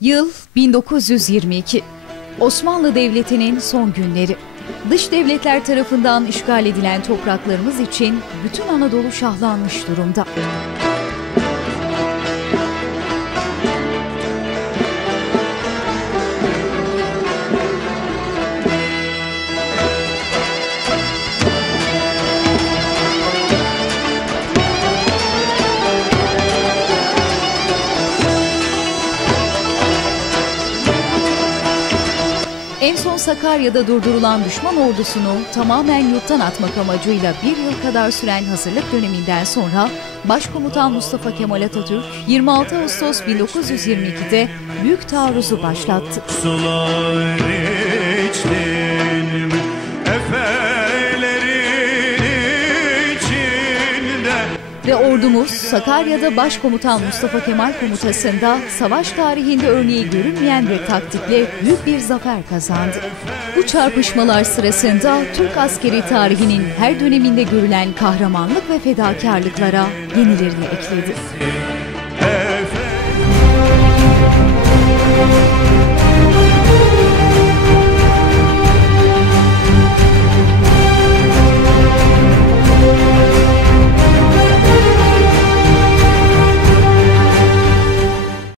Yıl 1922. Osmanlı Devleti'nin son günleri. Dış devletler tarafından işgal edilen topraklarımız için bütün Anadolu şahlanmış durumda. En son Sakarya'da durdurulan düşman ordusunu tamamen yurttan atmak amacıyla bir yıl kadar süren hazırlık döneminden sonra Başkomutan Mustafa Kemal Atatürk 26 Ağustos 1922'de büyük taarruzu başlattı. Sular Ve ordumuz Sakarya'da Başkomutan Mustafa Kemal komutasında savaş tarihinde örneği görünmeyen bir taktikle büyük bir zafer kazandı. Bu çarpışmalar sırasında Türk askeri tarihinin her döneminde görülen kahramanlık ve fedakarlıklara yenilerini ekledi.